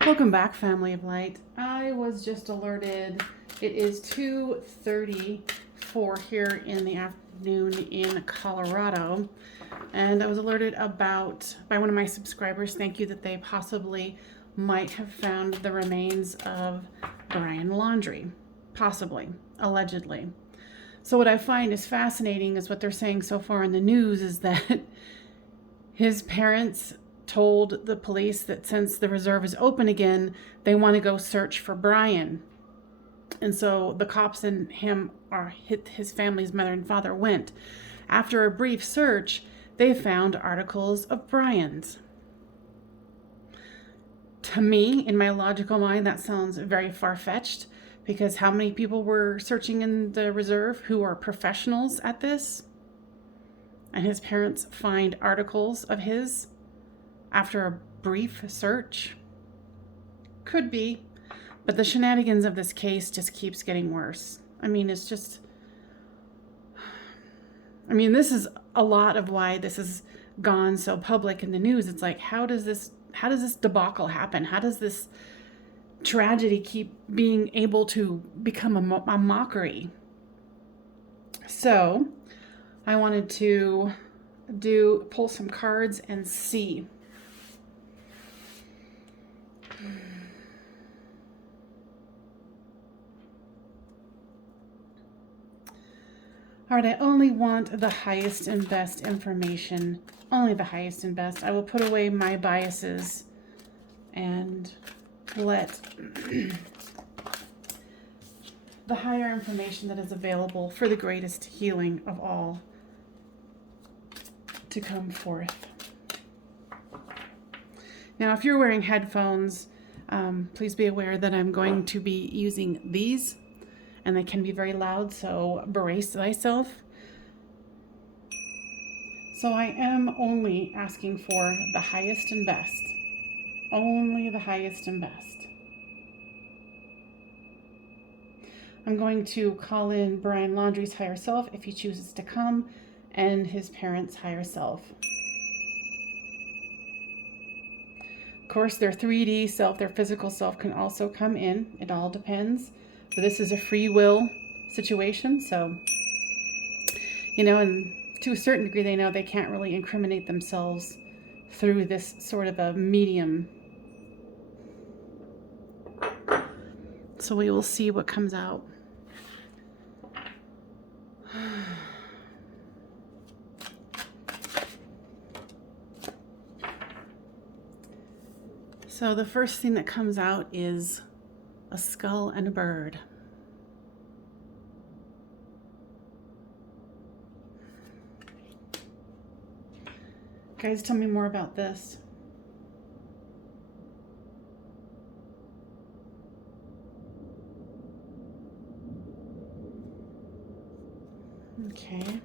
Welcome back, family of light. I was just alerted. It is 2:34 here in the afternoon in Colorado, and I was alerted by one of my subscribers. Thank you, that they possibly might have found the remains of Brian Laundrie, possibly, allegedly. So what I find is fascinating is what they're saying so far in the news is that his parents told the police that since the reserve is open again, they want to go search for Brian. And so the cops and his family's mother and father went. After a brief search, they found articles of Brian's. To me, in my logical mind, that sounds very far-fetched, because how many people were searching in the reserve who are professionals at this? And his parents find articles of his after a brief search? Could be, but the shenanigans of this case just keeps getting worse. This is a lot of why this has gone so public in the news. It's like, how does this debacle happen? How does this tragedy keep being able to become a mockery? So I wanted to pull some cards and see. All right, I only want the highest and best information. Only the highest and best. I will put away my biases and let the higher information that is available for the greatest healing of all to come forth. Now, if you're wearing headphones, please be aware that I'm going to be using these, and they can be very loud, so brace thyself. So I am only asking for the highest and best. Only the highest and best. I'm going to call in Brian Laundrie's higher self if he chooses to come, and his parents' higher self. Of course, their 3D self, their physical self, can also come in. It all depends. But this is a free will situation, so, and to a certain degree, they know they can't really incriminate themselves through this sort of a medium. So we will see what comes out. So the first thing that comes out is a skull and a bird. Guys, tell me more about this. Okay.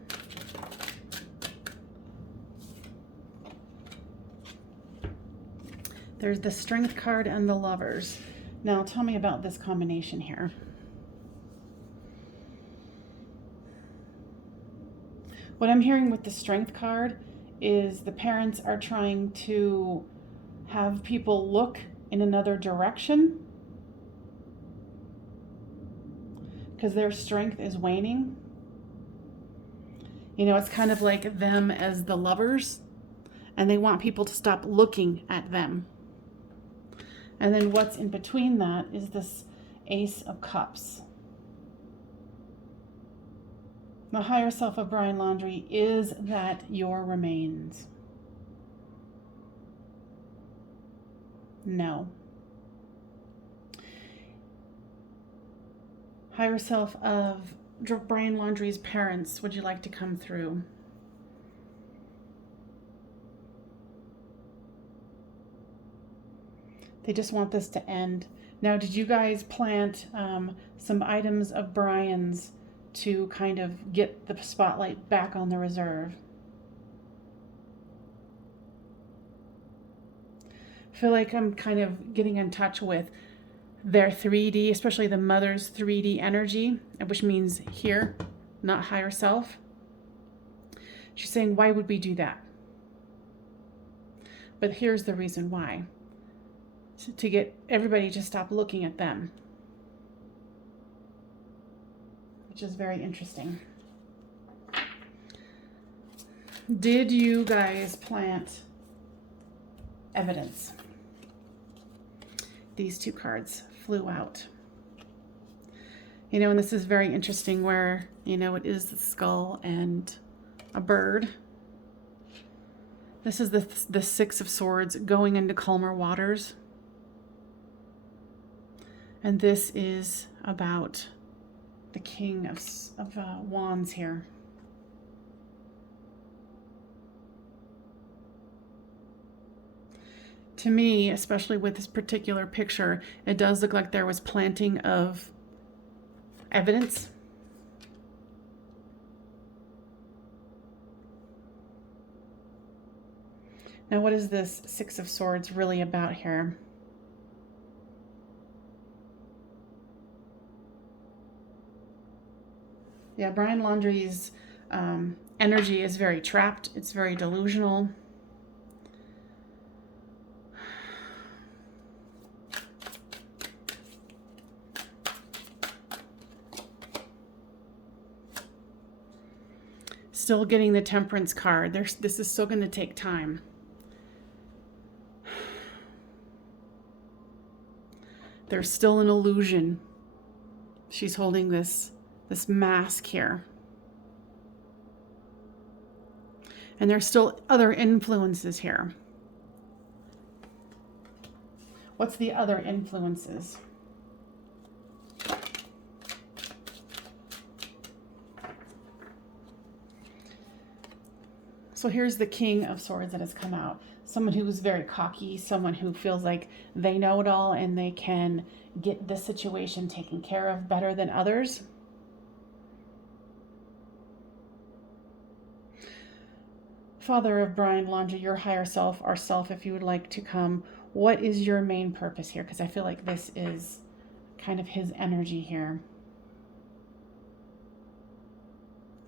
There's the Strength card and the Lovers. Now, tell me about this combination here. What I'm hearing with the Strength card is the parents are trying to have people look in another direction because their strength is waning. It's kind of like them as the lovers, and they want people to stop looking at them. And then what's in between that is this Ace of Cups. The higher self of Brian Laundrie is that your remains. No. Higher self of Brian Laundrie's parents, would you like to come through? They just want this to end. Now, did you guys plant some items of Brian's to kind of get the spotlight back on the reserve? I feel like I'm kind of getting in touch with their 3D, especially the mother's 3D energy, which means here, not higher self. She's saying, why would we do that? But here's the reason why. to get everybody to stop looking at them, which is very interesting. Did you guys plant evidence? These two cards flew out. You know, and this is very interesting where, you know, it is the skull and a bird. This is the Six of Swords going into calmer waters. And this is about the King of Wands here. To me, especially with this particular picture, it does look like there was planting of evidence. Now, what is this Six of Swords really about here? Yeah, Brian Laundrie's energy is very trapped. It's very delusional. Still getting the Temperance card. This is still going to take time. There's still an illusion. She's holding this mask here. And there's still other influences here. What's the other influences? So here's the King of Swords that has come out. Someone who is very cocky, someone who feels like they know it all and they can get this situation taken care of better than others. Father of Brian Laundrie, your higher self, our self, if you would like to come, what is your main purpose here? Because I feel like this is kind of his energy here.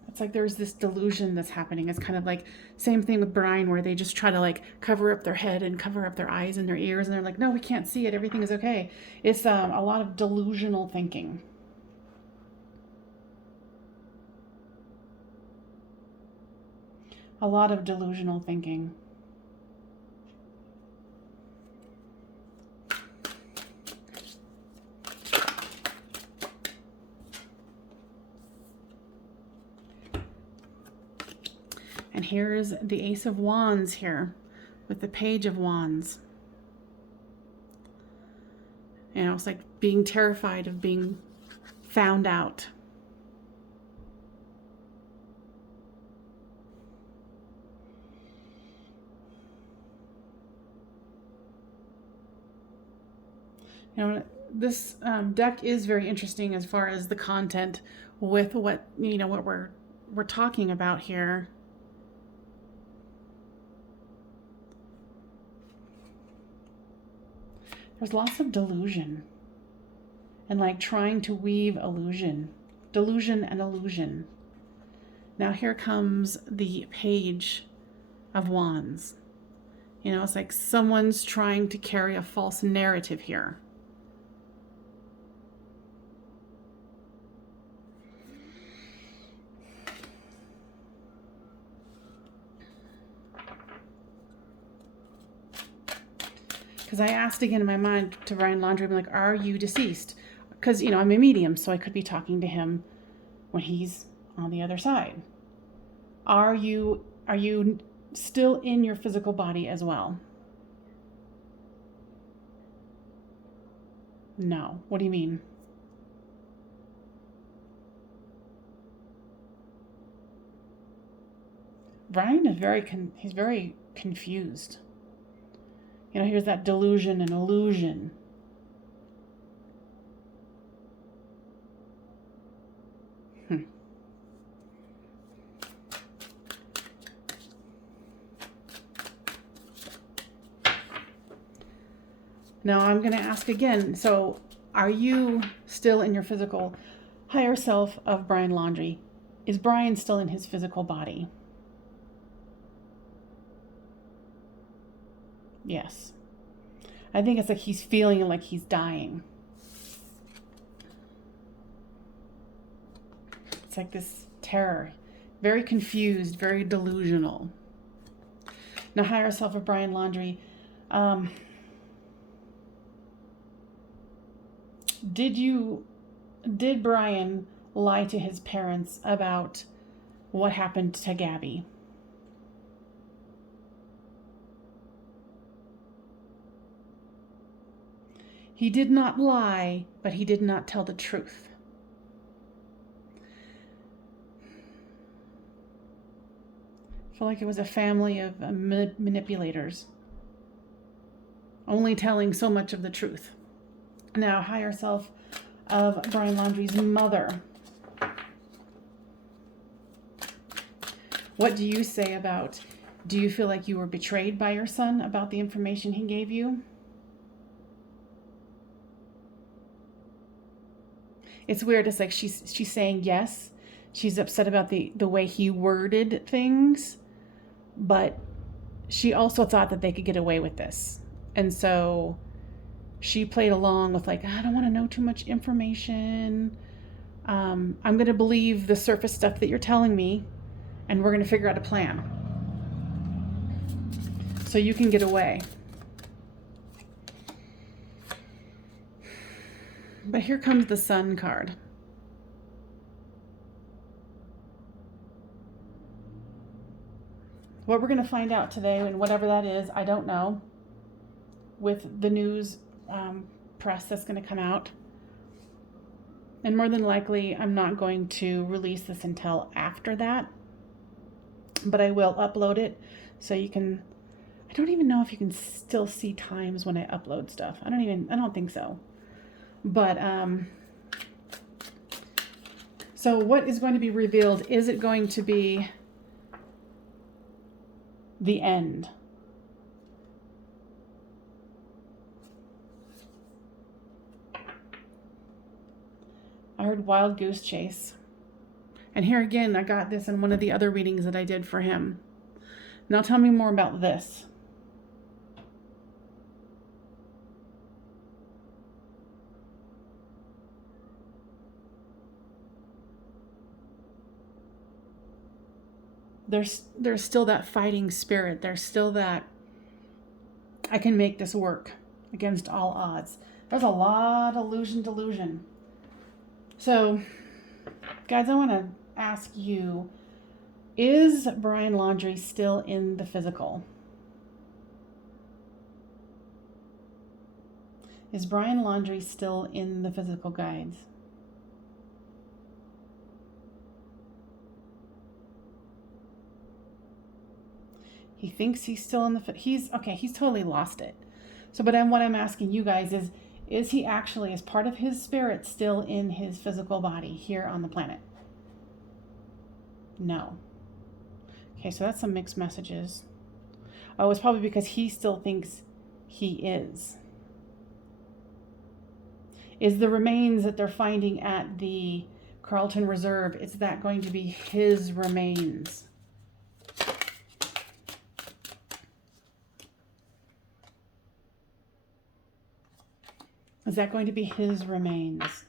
It's like there's this delusion that's happening. It's kind of like same thing with Brian, where they just try to like cover up their head and cover up their eyes and their ears, and they're like, no, we can't see it. Everything is okay. It's a lot of delusional thinking. A lot of delusional thinking. And here's the Ace of Wands here with the Page of Wands. You know, it's like being terrified of being found out. You know, this deck is very interesting as far as the content with what, you know, what we're talking about here. There's lots of delusion and like trying to weave illusion, delusion and illusion. Now here comes the Page of Wands. You know, it's like someone's trying to carry a false narrative here. Because I asked again in my mind to Brian Laundrie, I'm like, are you deceased? Because, you know, I'm a medium, so I could be talking to him when he's on the other side. Are you still in your physical body as well? No. What do you mean? Brian is he's very confused. You know, here's that delusion and illusion. Now I'm going to ask again. So are you still in your physical higher self of Brian Laundrie? Is Brian still in his physical body? Yes. I think it's like he's feeling like he's dying. It's like this terror. Very confused, very delusional. Now, higher self of Brian Laundrie. Did Brian lie to his parents about what happened to Gabby? He did not lie, but he did not tell the truth. I feel like it was a family of manipulators, only telling so much of the truth. Now, higher self of Brian Laundrie's mother. What do you say about, do you feel like you were betrayed by your son about the information he gave you? It's weird. It's like she's saying yes. She's upset about the way he worded things, but she also thought that they could get away with this. And so she played along with like, I don't want to know too much information. I'm going to believe the surface stuff that you're telling me, and we're going to figure out a plan so you can get away. But here comes the Sun card. What we're going to find out today, and whatever that is, I don't know, with the news press that's going to come out. And more than likely, I'm not going to release this until after that. But I will upload it so you can... I don't even know if you can still see times when I upload stuff. I don't think so. But, so what is going to be revealed? Is it going to be the end? I heard wild goose chase. And here again, I got this in one of the other readings that I did for him. Now tell me more about this. There's still that fighting spirit. There's still that I can make this work against all odds. There's a lot of delusion. So, guys, I want to ask you, is Brian Laundrie still in the physical? Is Brian Laundrie still in the physical, guides? He thinks he's still in the... He's totally lost it. So, but what I'm asking you guys is he actually, as part of his spirit, still in his physical body here on the planet? No. Okay, so that's some mixed messages. Oh, it's probably because he still thinks he is. Is the remains that they're finding at the Carlton Reserve, is that going to be his remains? Is that going to be his remains?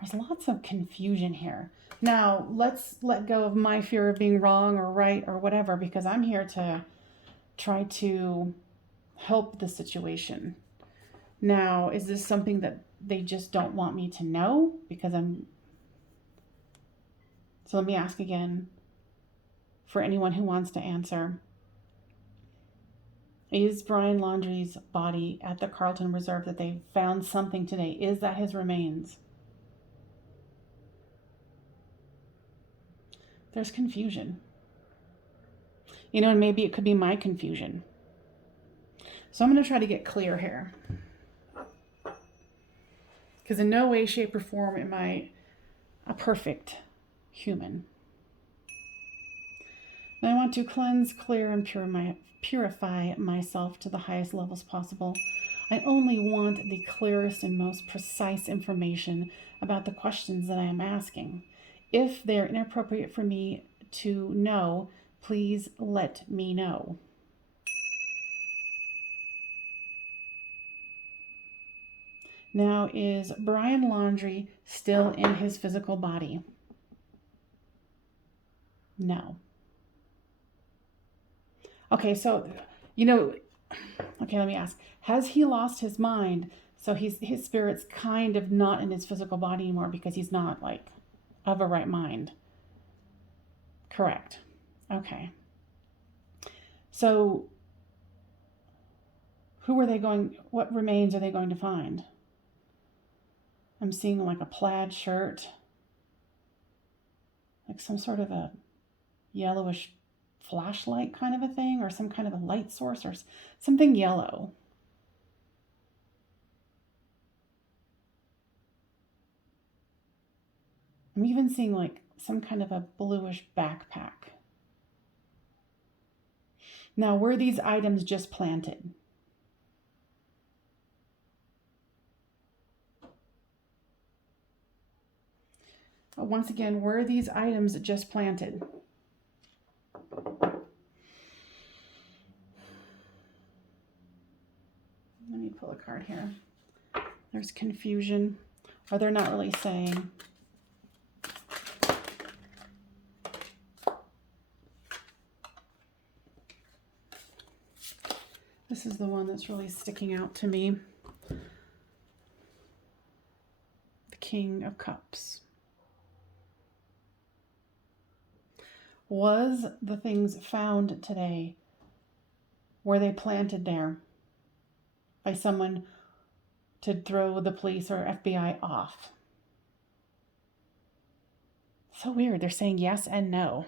There's lots of confusion here. Now, let's let go of my fear of being wrong or right or whatever, because I'm here to try to help the situation. Now, is this something that they just don't want me to know? Because So let me ask again for anyone who wants to answer. Is Brian Laundrie's body at the Carlton Reserve that they found something today? Is that his remains? There's confusion. You know, and maybe it could be my confusion. So I'm going to try to get clear here. Because in no way, shape, or form am I a perfect human. And I want to cleanse, clear, and purify myself to the highest levels possible. I only want the clearest and most precise information about the questions that I am asking. If they're inappropriate for me to know. Please let me know. Now, is Brian Laundrie still in his physical body? No. Okay, so, okay, let me ask. Has he lost his mind? So his spirit's kind of not in his physical body anymore because he's not, like, of a right mind. Correct. Okay. So what remains are they going to find? I'm seeing like a plaid shirt, like some sort of a yellowish flashlight kind of a thing, or some kind of a light source, or something yellow. I'm even seeing like some kind of a bluish backpack. Now, were these items just planted? Once again, were these items just planted? Let me pull a card here. There's confusion, or they're not really saying. This is the one that's really sticking out to me. The King of Cups. Was the things found today, were they planted there by someone to throw the police or FBI off? So weird. They're saying yes and no.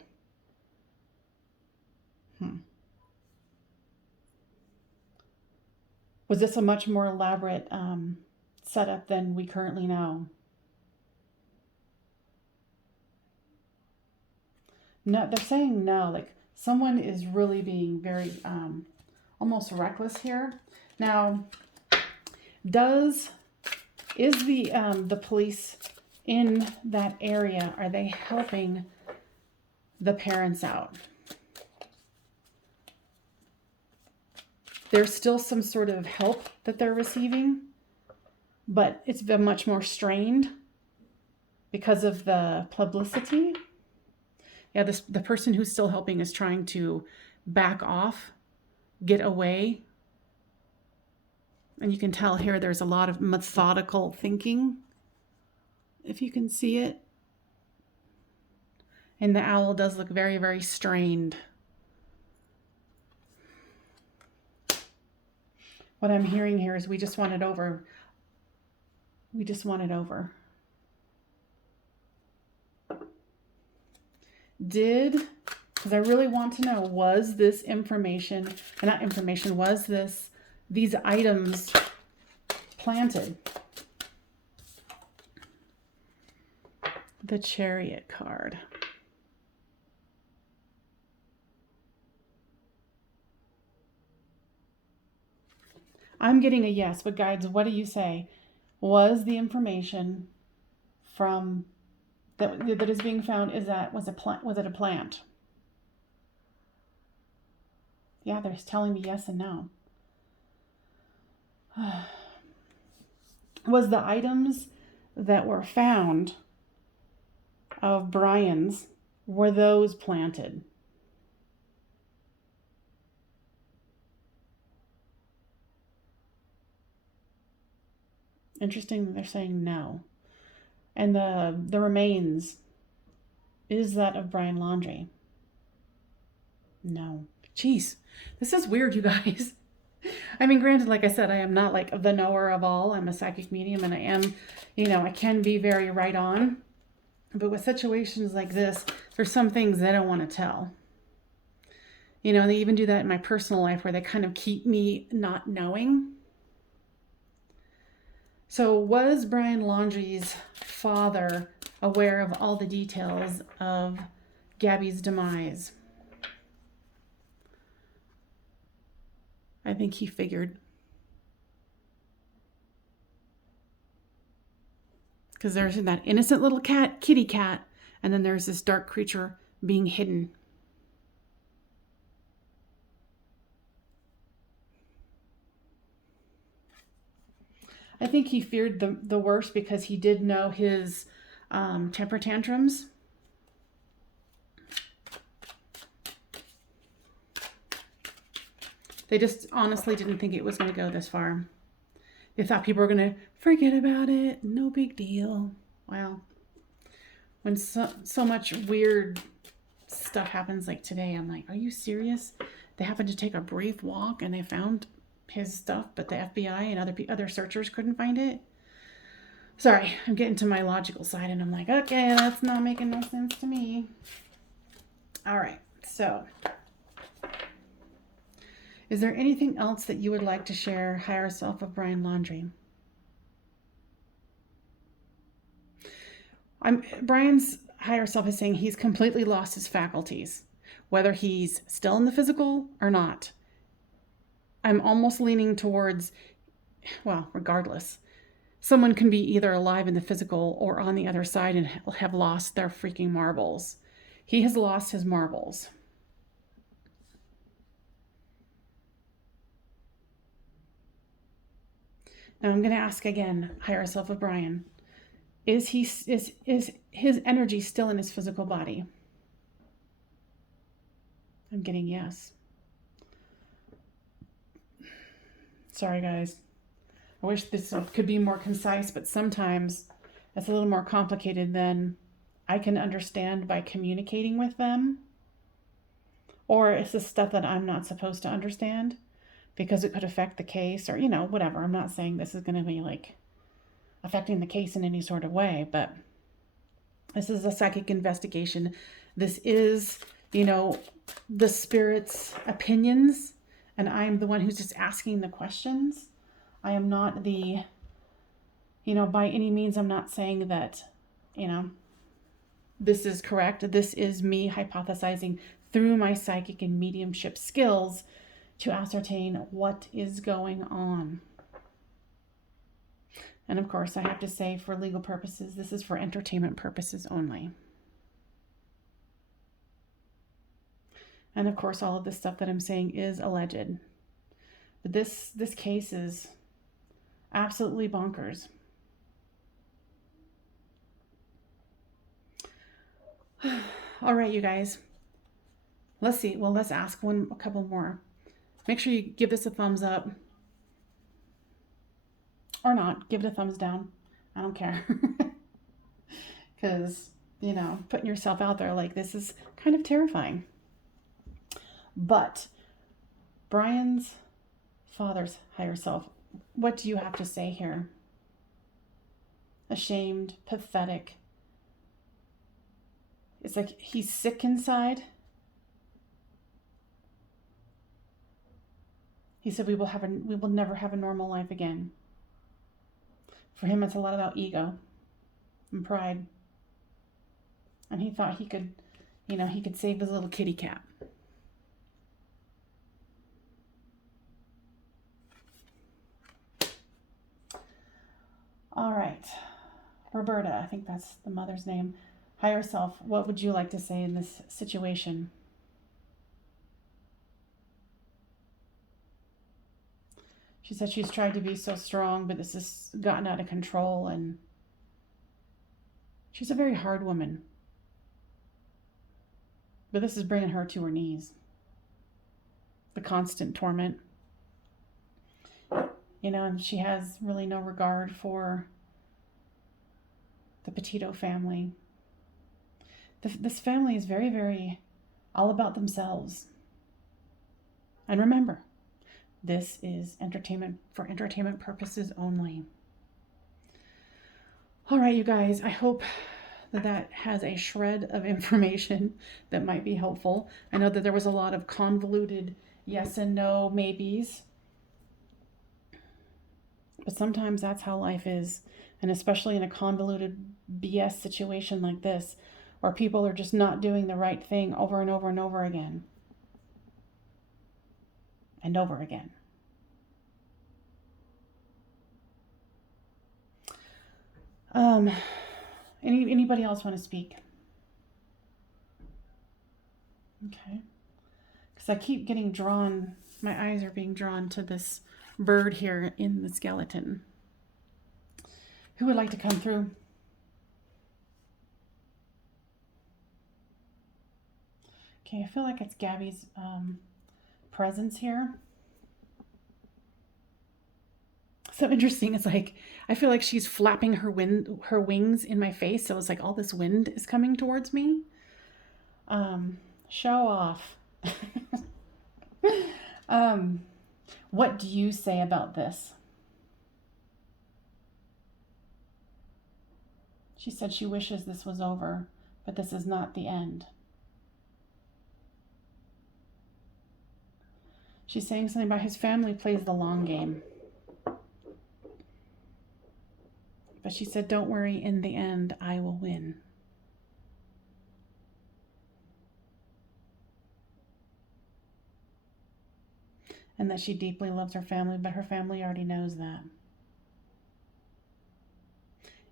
Was this a much more elaborate setup than we currently know? No, they're saying no. Like someone is really being very almost reckless here. Now, is the police in that area, are they helping the parents out? There's still some sort of help that they're receiving, but it's been much more strained because of the publicity. Yeah, the person who's still helping is trying to back off, get away. And you can tell here there's a lot of methodical thinking, if you can see it. And the owl does look very, very strained. What I'm hearing here is we just want it over. We just want it over. Because I really want to know, was this these items planted? The Chariot card. I'm getting a yes, but guides, what do you say? Was the information from that is being found, was it a plant? Yeah, they're telling me yes and no. Was the items that were found of Brian's, were those planted? Interesting that they're saying no. And the remains, is that of Brian Laundrie? No. Jeez, this is weird, you guys. I mean, granted, like I said, I am not like the knower of all. I'm a psychic medium, and I am, I can be very right on. But with situations like this, there's some things they don't want to tell. And they even do that in my personal life where they kind of keep me not knowing. So was Brian Laundrie's father aware of all the details of Gabby's demise? I think he figured. Because there's that innocent little kitty cat, and then there's this dark creature being hidden. I think he feared the worst because he did know his temper tantrums. They just honestly didn't think it was going to go this far. They thought people were going to forget about it. No big deal. Wow. When so much weird stuff happens like today, I'm like, are you serious? They happened to take a brief walk and they found his stuff, but the FBI and other searchers couldn't find it. Sorry, I'm getting to my logical side and I'm like, okay, that's not making no sense to me. All right, so is there anything else that you would like to share, higher self of Brian Laundrie? Brian's higher self is saying he's completely lost his faculties, whether he's still in the physical or not. I'm almost leaning towards, well, regardless, someone can be either alive in the physical or on the other side and have lost their freaking marbles. He has lost his marbles. Now I'm going to ask again, higher self of Brian, is his energy still in his physical body? I'm getting yes. Sorry, guys. I wish this could be more concise, but sometimes it's a little more complicated than I can understand by communicating with them. Or it's the stuff that I'm not supposed to understand because it could affect the case or, whatever. I'm not saying this is going to be like affecting the case in any sort of way, but this is a psychic investigation. This is, the spirit's opinions, and I'm the one who's just asking the questions. I am not by any means, I'm not saying that, this is correct. This is me hypothesizing through my psychic and mediumship skills to ascertain what is going on. And of course, I have to say, for legal purposes, this is for entertainment purposes only. And of course, all of this stuff that I'm saying is alleged. But this case is absolutely bonkers. All right, you guys. Let's see. Well, let's ask a couple more. Make sure you give this a thumbs up. Or not. Give it a thumbs down. I don't care. Because, putting yourself out there like this is kind of terrifying. But Brian's father's higher self, what do you have to say here? Ashamed, pathetic. It's like he's sick inside. He said we will never have a normal life again. For him, it's a lot about ego and pride. And he thought he could save his little kitty cat. All right. Roberta, I think that's the mother's name. Higher self, what would you like to say in this situation? She said she's tried to be so strong, but this has gotten out of control, and she's a very hard woman. But this is bringing her to her knees. The constant torment. And she has really no regard for the Petito family. This family is very, very all about themselves. And remember, this is entertainment for entertainment purposes only. All right, you guys, I hope that has a shred of information that might be helpful. I know that there was a lot of convoluted yes and no maybes. But sometimes that's how life is. And especially in a convoluted BS situation like this, where people are just not doing the right thing over and over and over again. And over again. Anybody else want to speak? Okay. Because I keep getting drawn, my eyes are being drawn to this bird here in the skeleton. Who would like to come through? Okay, I feel like it's Gabby's presence here. So interesting. It's like I feel like she's flapping her wings in my face, so it's like all this wind is coming towards me. Show off. What do you say about this? She said she wishes this was over, but this is not the end. She's saying something about his family plays the long game. But she said, don't worry, in the end, I will win. And that she deeply loves her family, but her family already knows that.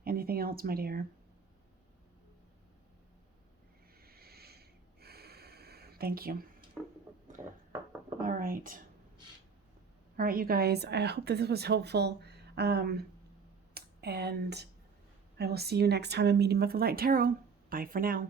Anything else, my dear? Thank you. All right. All right, you guys, I hope this was helpful. And I will see you next time on Medium of the Light Tarot. Bye for now.